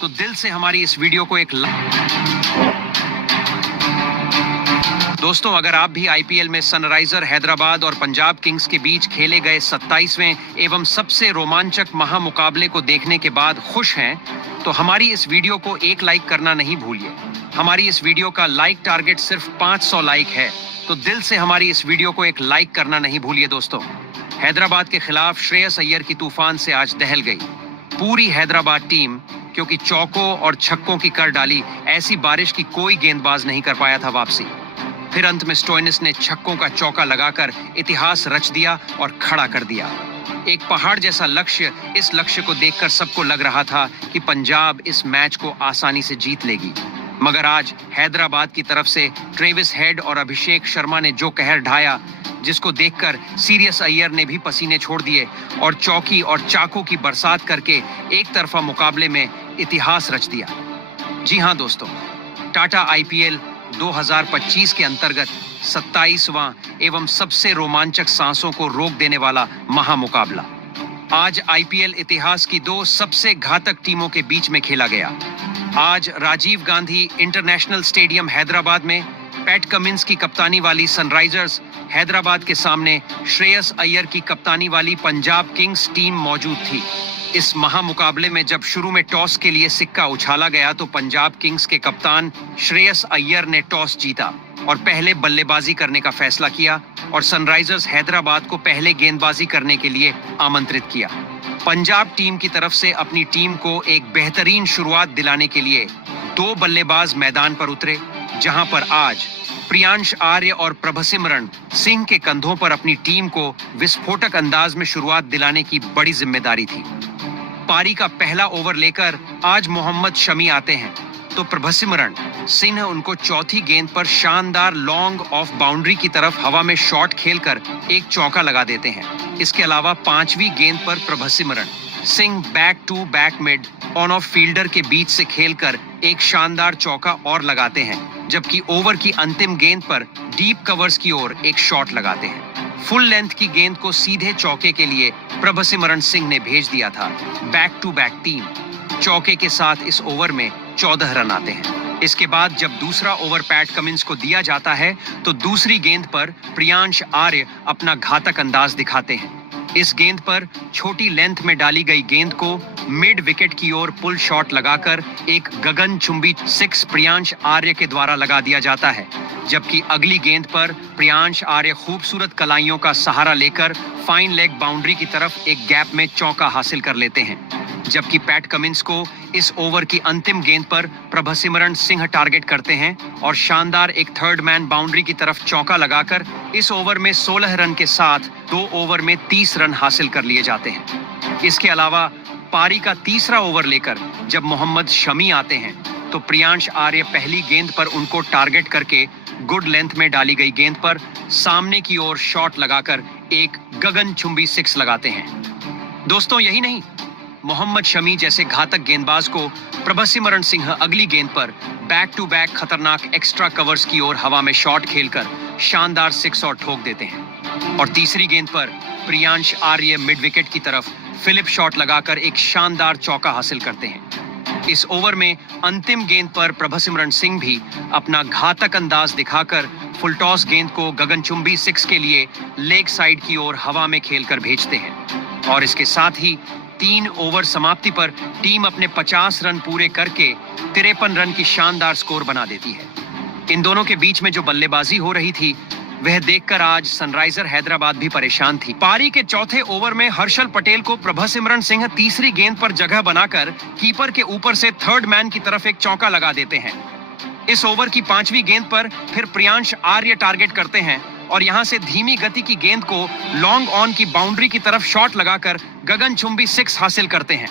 तो दिल से हमारी इस वीडियो को एक दोस्तों, अगर आप भी आईपीएल में सनराइजर हैदराबाद और पंजाब किंग्स के बीच खेले गए 27वें एवं सबसे रोमांचक महामुकाबले को देखने के बाद खुश हैं, तो हमारी इस वीडियो को एक लाइक करना नहीं भूलिए। हमारी इस वीडियो का लाइक टारगेट सिर्फ 500 लाइक है, तो दिल से हमारी इस वीडियो को एक लाइक करना नहीं भूलिए। दोस्तों, हैदराबाद के खिलाफ श्रेयस अय्यर की तूफान से आज दहल गई पूरी हैदराबाद टीम, क्योंकि चौकों और छक्कों की कर डाली ऐसी बारिश की कोई गेंदबाज नहीं कर पाया था वापसी। फिर अंत में स्टोइनिस ने छक्कों का चौका लगाकर इतिहास रच दिया और खड़ा कर दिया। एक पहाड़ जैसा लक्ष्य, इस लक्ष्य को देखकर सबको लग रहा था कि पंजाब इस मैच को आसानी से जीत लेगी, मगर आज हैदराबाद की तरफ से ट्रेविस हेड और अभिषेक शर्मा ने जो कहर ढाया, जिसको देखकर सीरियस अय्यर ने भी पसीने छोड़ दिए और चौकी और चाकों की बरसात करके एक तरफा मुकाबले में इतिहास रच दिया। जी हां दोस्तों, टाटा आईपीएल 2025 के अंतर्गत 27वां एवं सबसे रोमांचक सांसों को रोक देने वाला महामुकाबला आज आईपीएल इतिहास की दो सबसे घातक टीमों के बीच में खेला गया। आज राजीव गांधी इंटरनेशनल स्टेडियम हैदराबाद में पैट कमिंस की कप्तानी वाली सनराइजर्स हैदराबाद के सामने श्रेयस अय्यर की कप्तानी वाली पंजाब किंग्स टीम मौजूद थी। इस महामुकाबले में जब शुरू में टॉस के लिए सिक्का उछाला गया तो पंजाब किंग्स के कप्तान श्रेयस अय्यर ने टॉस जीता और पहले बल्लेबाजी करने का फैसला किया और सनराइजर्स हैदराबाद को पहले गेंदबाजी करने के लिए आमंत्रित किया। पंजाब टीम की तरफ से अपनी टीम को एक बेहतरीन शुरुआत दिलाने के लिए दो बल्लेबाज मैदान पर उतरे, जहां पर आज प्रियांश आर्य और प्रभसिमरन सिंह के कंधों पर अपनी टीम को विस्फोटक अंदाज में शुरुआत दिलाने की बड़ी जिम्मेदारी थी। पारी का पहला ओवर लेकर आज मोहम्मद शमी आते हैं तो प्रभसिमरन सिंह उनको चौथी गेंद पर शानदार लॉन्ग ऑफ बाउंड्री की तरफ हवा में शॉट खेलकर एक चौका लगा देते हैं। इसके अलावा पांचवी गेंद पर Prabhsimran Singh back to back mid on off fielder के बीच से खेलकर एक शानदार चौका और लगाते हैं, जबकि ओवर की अंतिम गेंद पर डीप कवर्स की ओर एक शॉट लगाते हैं। फुल लेंथ की गेंद को सीधे चौके के लिए प्रभसिमरन सिंह ने भेज दिया था। बैक टू बैक 3 चौके के साथ इस ओवर में 14 रन आते हैं। इसके बाद जब दूसरा ओवर पैट कमिंस को दिया जाता है तो दूसरी गेंद पर प्रियांश आर्य अपना घातक अंदाज दिखाते हैं। इस गेंद पर छोटी लेंथ में डाली गई गेंद को मिड विकेट की ओर पुल शॉट लगाकर एक गगनचुंबी 6 प्रियांश आर्य के द्वारा लगा दिया जाता है, जबकि अगली गेंद पर प्रियांश आर्य खूबसूरत कलाइयों का सहारा लेकर फाइन लेग बाउंड्री की तरफ एक गैप में चौका हासिल कर लेते हैं, जबकि पैट कमिंस को इस ओवर की अंतिम गेंद पर प्रभसिमरन सिंह टारगेट करते हैं और शानदार एक थर्ड मैन बाउंड्री की तरफ चौका लगाकर इस ओवर में 16 रन के साथ 2 ओवर में 30 रन हासिल कर लिए जाते हैं। इसके अलावा पारी का तीसरा ओवर लेकर जब मोहम्मद शमी आते हैं तो प्रियांश आर्य पहली गेंद पर उनको टारगेट करके गुड लेंथ में डाली गई गेंद पर सामने की ओर शॉट लगाकर एक गगनचुंबी 6 लगाते हैं। दोस्तों, यही नहीं, मोहम्मद शमी जैसे घातक गेंदबाज को प्रभसिमरन सिंह अगली गेंद पर बैक टू बैक खतरनाक एक्स्ट्रा कवर्स की ओर हवा में शॉट खेलकर शानदार 6 और ठोक देते हैं और तीसरी गेंद पर प्रियांश आर्य मिड विकेट की तरफ फिलिप शॉट लगाकर एक शानदार चौका हासिल करते हैं। इस ओवर में अंतिम गेंद पर प्रभसिमरन सिंह भी अपना घातक अंदाज दिखाकर फुल टॉस गेंद को गगनचुंबी 6 के लिए लेग साइड की ओर हवा में खेलकर भेजते हैं और इसके साथ ही 3 ओवर समाप्ति पर टीम अपने 50 रन पूरे करके 53 रन की शानदार स्कोर बना देती है। इन दोनों के बीच में जो बल्लेबाजी हो रही थी वह देखकर आज सनराइजर हैदराबाद भी परेशान थी। पारी के चौथे ओवर में हर्षल पटेल को प्रभसिमरन सिंह तीसरी गेंद पर जगह बनाकर कीपर के ऊपर से थर्ड मैन की तरफ एक चौका लगा देते हैं। इस ओवर की 5वीं गेंद पर फिर प्रियांश आर्य टारगेट करते हैं और यहां से धीमी गति की गेंद को लॉन्ग ऑन की बाउंड्री की तरफ शॉट लगाकर गगनचुंबी 6 हासिल करते हैं।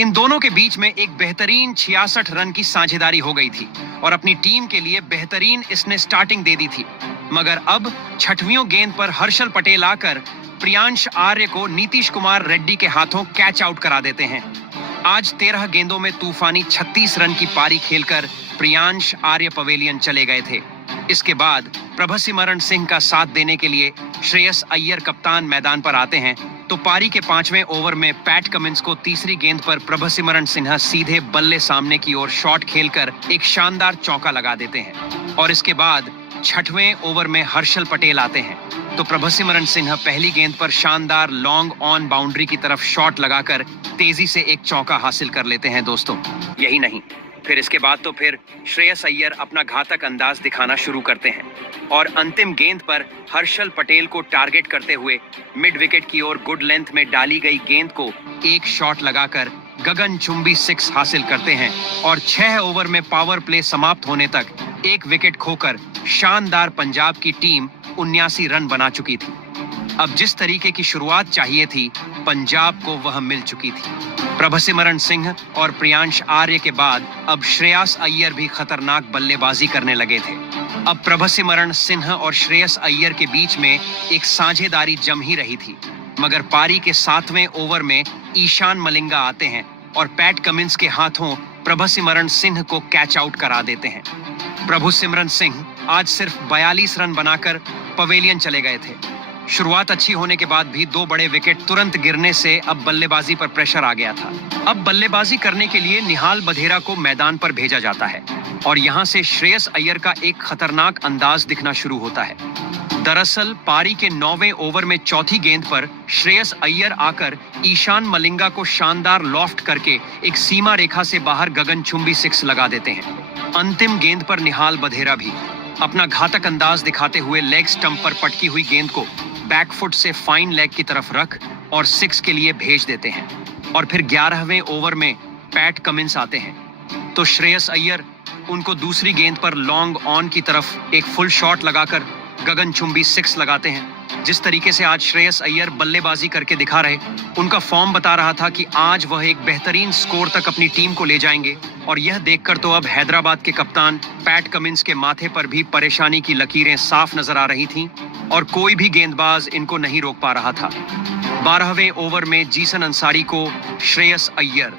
इन दोनों के बीच में एक बेहतरीन 66 रन की साझेदारी हो गई थी और अपनी टीम के लिए बेहतरीन इसने स्टार्टिंग दे दी थी, मगर अब 6वीं गेंद पर हर्षल पटेल आकर प्रियांश आर्य को नीतीश कुमार रेड्डी के हाथों कैच आउट करा देते हैं। आज 13 गेंदों में तूफानी 36 रन की पारी खेलकर प्रियांश आर्य पवेलियन चले गए थे। इसके बाद प्रभसिमरन सिंह का साथ देने के लिए श्रेयस अय्यर कप्तान मैदान पर आते हैं तो पारी के 5वें ओवर में पैट कमिंस को तीसरी गेंद पर प्रभसिमरन सिन्हा सीधे बल्ले सामने की ओर शॉट खेलकर एक शानदार चौका लगा देते हैं। और इसके बाद 6वें ओवर में हर्षल पटेल आते हैं तो प्रभसिमरन सिन्हा पहली गेंद पर शानदार लॉन्ग ऑन बाउंड्री की तरफ शॉट लगाकर तेजी से एक चौका हासिल कर लेते हैं दोस्तों। यही नहीं, फिर इसके बाद तो फिर श्रेयस अय्यर अपना घातक अंदाज दिखाना शुरू करते हैं और अंतिम गेंद पर हर्षल पटेल को टारगेट करते हुए मिड विकेट की ओर गुड लेंथ में डाली गई गेंद को एक शॉट लगाकर गगनचुंबी 6 हासिल करते हैं और 6 ओवर में पावर प्ले समाप्त होने तक एक विकेट खोकर शानदार पंजाब की टीम 79 रन बना चुकी थी। अब जिस तरीके की शुरुआत चाहिए थी पंजाब को वह मिल चुकी थी। प्रभसिमरन सिंह और प्रियांश आर्य के बाद अब श्रेयस अय्यर भी खतरनाक बल्लेबाजी करने लगे थे। अब प्रभसिमरन सिंह और श्रेयस अय्यर के बीच में एक साझेदारी जम ही रही थी, मगर पारी के 7वें ओवर में ईशान मलिंगा आते हैं और पैट कमिंस के हाथों प्रभसिमरन सिंह को कैच आउट करा देते हैं। प्रभसिमरन सिंह आज सिर्फ 42 रन बनाकर पवेलियन चले गए थे। शुरुआत अच्छी होने के बाद भी 2 बड़े विकेट तुरंत गिरने से अब बल्लेबाजी पर प्रेशर आ गया था। अब बल्लेबाजी करने के लिए निहाल बधेरा को मैदान पर भेजा जाता है और यहां से श्रेयस अय्यर का एक खतरनाक अंदाज दिखना शुरू होता है। दरअसल पारी के 9वें ओवर में चौथी गेंद पर श्रेयस अय्यर आकर ईशान मलिंगा को शानदार लॉफ्ट करके एक सीमा रेखा से बाहर गगनचुंबी 6 लगा देते हैं। अंतिम गेंद पर निहाल बधेरा भी अपना घातक अंदाज दिखाते हुए लेग स्टंप पर पटकी हुई गेंद को बैकफुट से फाइन लेग की तरफ रख और 6 के लिए भेज देते हैं। और फिर 11वें ओवर में पैट कमिंस आते हैं तो श्रेयस अय्यर उनको दूसरी गेंद पर लॉन्ग ऑन की तरफ एक फुल शॉट लगाकर गगनचुंबी 6 लगाते हैं। जिस तरीके से आज श्रेयस अय्यर बल्लेबाजी करके दिखा रहे, उनका फॉर्म बता रहा था कि आज वह एक बेहतरीन स्कोर तक अपनी टीम को ले जाएंगे। और यह देखकर तो अब हैदराबाद के कप्तान पैट कमिंस के माथे पर भी परेशानी की लकीरें साफ नजर आ रही थीं और कोई भी गेंदबाज इनको नहीं रोक पा रहा था। 12वें ओवर में जीसन अंसारी को श्रेयस अय्यर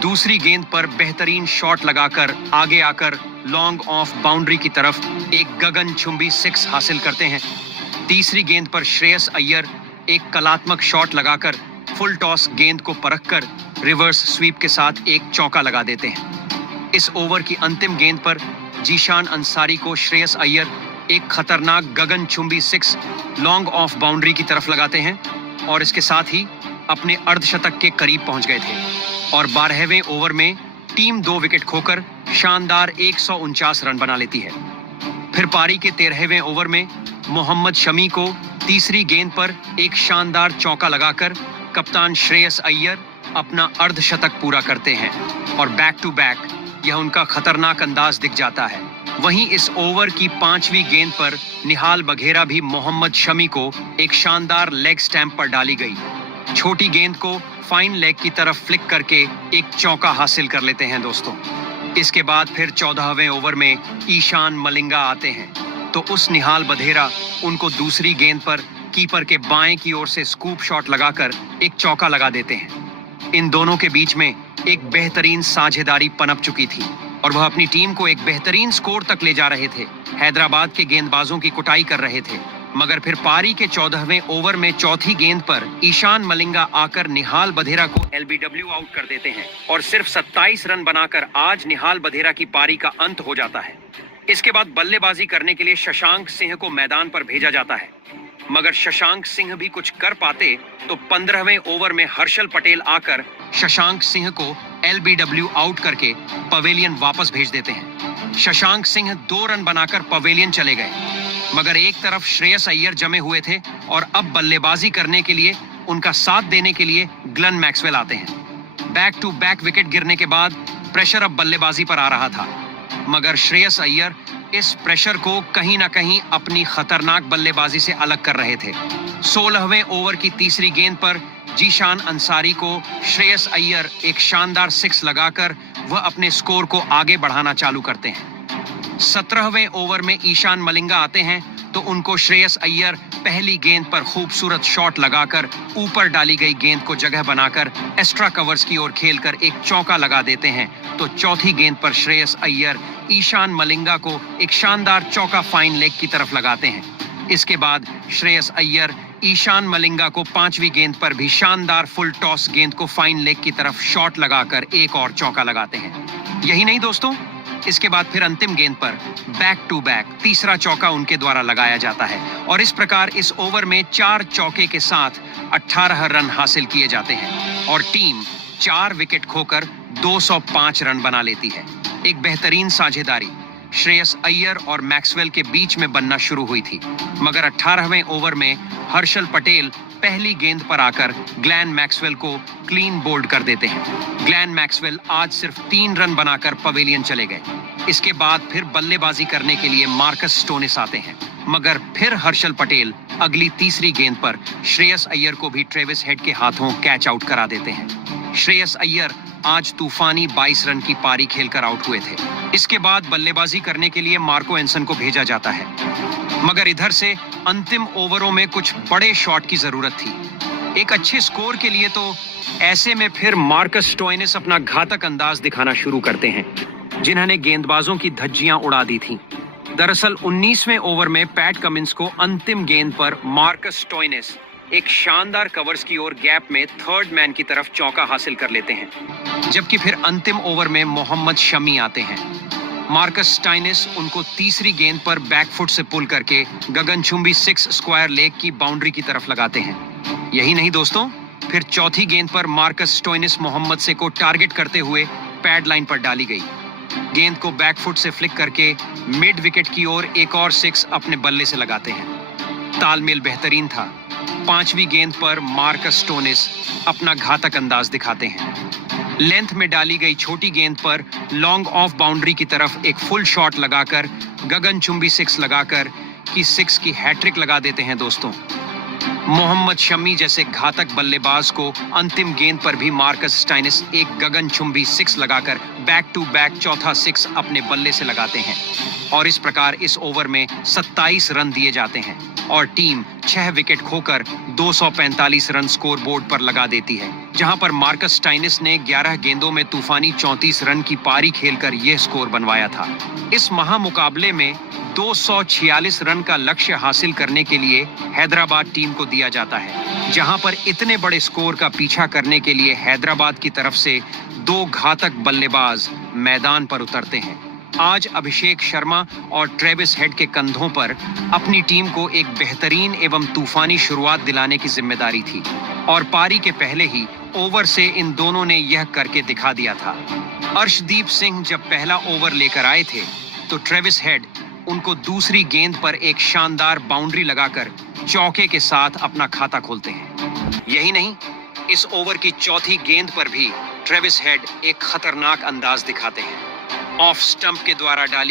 दूसरी गेंद पर बेहतरीन शॉट लगाकर आगे आकर लॉन्ग ऑफ बाउंड्री की तरफ एक गगनचुंबी 6 हासिल करते हैं। तीसरी गेंद पर श्रेयस अय्यर एक कलात्मक शॉट लगाकर फुल टॉस गेंद को परखकर रिवर्स स्वीप के साथ एक चौका लगा देते हैं। इस ओवर की अंतिम गेंद पर जीशान अंसारी को श्रेयस अय्यर एक खतरनाक गगनचुंबी 6 लॉन्ग ऑफ बाउंड्री की तरफ लगाते हैं और इसके साथ ही अपने अर्धशतक के करीब पहुंच गए थे। और 12वें ओवर में टीम 2 विकेट खोकर शानदार 149 रन बना लेती है। फिर पारी के 13वें ओवर में मोहम्मद शमी को तीसरी गेंद पर एक शानदार चौका लगाकर कप्तान श्रेयस अय्यर अपना अर्धशतक पूरा करते हैं और बैक टू बैक यह उनका खतरनाक अंदाज दिख जाता है। वहीं इस ओवर की 5वीं गेंद पर निहाल बघेरा भी मोहम्मद शमी को एक शानदार लेग स्टैंप पर डाली गई छोटी गेंद को फाइन लेग की तरफ फ्लिक करके एक चौका हासिल कर लेते हैं दोस्तों। इसके बाद फिर 14वें ओवर में ईशान मलिंगा आते हैं तो उस निहाल बधेरा उनको दूसरी गेंद पर कीपर के बाएं की ओर से स्कूप शॉट लगाकर एक चौका लगा देते हैं। इन दोनों के बीच में एक बेहतरीन साझेदारी पनप चुकी थी और वह अपनी टीम को एक बेहतरीन स्कोर तक ले जा रहे थे। हैदराबाद के गेंदबाजों की कुटाई कर रहे थे, मगर फिर पारी के 14वें ओवर में चौथी गेंद पर ईशान मलिंगा आकर निहाल बधेरा को LBW आउट कर देते हैं और सिर्फ 27 रन बनाकर आज निहाल बधेरा की पारी का अंत हो जाता है। इसके बाद बल्लेबाजी करने के लिए शशांक सिंह को मैदान पर भेजा जाता है, मगर शशांक सिंह भी कुछ कर पाते तो 15वें ओवर में हर्षल पटेल आकर शशांक सिंह को LBW आउट करके पवेलियन वापस भेज देते हैं। शशांक सिंह 2 रन बनाकर पवेलियन चले गए, मगर एक तरफ श्रेयस अय्यर जमे हुए थे और अब बल्लेबाजी करने के लिए उनका साथ देने के लिए ग्लेन मैक्सवेल आते हैं। बैक टू बैक विकेट गिरने के बाद प्रेशर अब बल्लेबाजी पर आ रहा था, मगर श्रेयस अय्यर इस प्रेशर को कहीं ना कहीं अपनी खतरनाक बल्लेबाजी से अलग कर रहे थे। 16वें ओवर की तीसरी गेंद पर जीशान अंसारी को श्रेयस अय्यर एक शानदार 6 लगाकर वह अपने स्कोर को आगे बढ़ाना चालू करते हैं। 17वें ओवर में ईशान मलिंगा आते हैं तो उनको श्रेयस अय्यर पहली गेंद पर खूबसूरत शॉट लगाकर ऊपर डाली गई गेंद को जगह बनाकर एक्स्ट्रा कवर्स की ओर खेलकर एक चौका लगा देते हैं। तो चौथी गेंद पर श्रेयस अय्यर ईशान मलिंगा को एक शानदार चौका फाइन लेग की तरफ लगाते हैं। इसके बाद श्रेयस अय्यर ईशान मलिंगा को 5वीं गेंद पर भी शानदार फुल टॉस गेंद को फाइन लेग की तरफ शॉट लगाकर एक और चौका लगाते हैं। यही नहीं दोस्तों, इसके बाद फिर अंतिम गेंद पर बैक टू बैक तीसरा चौका उनके द्वारा लगाया जाता है और इस प्रकार इस ओवर में 4 चौके के साथ 18 रन हासिल किए जाते हैं और टीम 4 विकेट खोकर 205 रन बना लेती है। एक बेहतरीन साझेदारी श्रेयस अय्यर और मैक्सवेल के बीच में बनना शुरू हुई थी, मगर 18वें ओवर में हर्षल पटेल पहली गेंद पर आकर ग्लेन मैक्सवेल को क्लीन बोल्ड कर देते हैं। ग्लेन मैक्सवेल आज सिर्फ 3 रन बनाकर पवेलियन चले गए। इसके बाद फिर बल्लेबाजी करने के लिए मार्कस स्टोनिस आते हैं, मगर फिर हर्षल पटेल अगली तीसरी गेंद पर श्रेयस अय्यर को भी ट्रेविस हेड के हाथों कैच आउट करा देते हैं। श्रेयस अय्यर आज तूफानी 22 रन की पारी खेलकर आउट हुए थे। इसके बाद बल्लेबाजी करने के लिए मार्को एंसन को भेजा जाता है, मगर इधर से अंतिम ओवरों में कुछ बड़े शॉट की जरूरत थी। एक अच्छे स्कोर के लिए तो ऐसे में फिर मार्कस स्टोइनिस अपना घातक अंदाज दिखाना शुरू करते हैं, जिन्होंने गेंदबाजों की धज्जियां उड़ा दी थी। दरअसल 19वें ओवर में पैट कमिंस को अंतिम गेंद पर मार्कस स्टोइनिस एक शानदार कवर्स की ओर गैप में थर्ड मैन की तरफ चौका हासिल कर लेते हैं, जबकि फिर अंतिम ओवर में मोहम्मद शमी आते हैं। मार्कस स्टोइनिस उनको तीसरी गेंद पर बैकफुट से पुल करके गगनचुंबी 6 स्क्वायर लेग की बाउंड्री की तरफ लगाते हैं। यही नहीं दोस्तों, फिर चौथी गेंद पर मार्कस स्टोइनिस मोहम्मद से को टारगेट करते हुए पैड लाइन पर डाली गई गेंद को बैकफुट से फ्लिक करके मिड विकेट की ओर एक और 6 अपने बल्ले से लगाते हैं। तालमेल बेहतरीन था। 5वीं गेंद पर मार्कस स्टोइनिस अपना घातक अंदाज दिखाते हैं। लेंथ में डाली गई छोटी गेंद पर लॉन्ग ऑफ बाउंड्री की तरफ एक फुल शॉट लगाकर गगनचुंबी 6 लगाकर की 6 की हैट्रिक लगा देते हैं दोस्तों। मोहम्मद शमी जैसे घातक बल्लेबाज को अंतिम गेंद पर भी मार्कस स्टोइनिस एक गगनचुंबी 6 लगाकर बैक टू बैक चौथा 6 अपने बल्ले से लगाते हैं और इस प्रकार इस ओवर में 27 रन दिए जाते हैं और टीम 6 विकेट खोकर 245 रन स्कोर बोर्ड पर लगा देती है, जहां पर मार्कस स्टोइनिस ने 11 गेंदों में तूफानी 34 रन की पारी खेलकर यह स्कोर बनवाया था। इस महामुकाबले में 246 रन का लक्ष्य हासिल करने के लिए हैदराबाद टीम को दिया जाता है, जहां पर इतने बड़े स्कोर का पीछा करने के लिए हैदराबाद की तरफ से 2 घातक बल्लेबाज मैदान पर उतरते हैं। आज अभिषेक शर्मा और ट्रेविस हेड के कंधों पर अपनी टीम को एक बेहतरीन एवं तूफानी शुरुआत दिलाने की जिम्मेदारी थी और पारी के पहले ही ओवर से इन दोनों ने यह करके दिखा दिया था। अर्शदीप सिंह जब पहला ओवर लेकर आए थे तो ट्रेविस हेड उनको दूसरी गेंद पर एक शानदार बाउंड्री लगाकर चौके के साथ अपना खाता खोलते हैं। यही नहीं, इस ओवर की चौथी गेंद पर भी ट्रेविस हेड एक खतरनाक अंदाज दिखाते हैं। ऑफ स्टंप के द्वारा डाली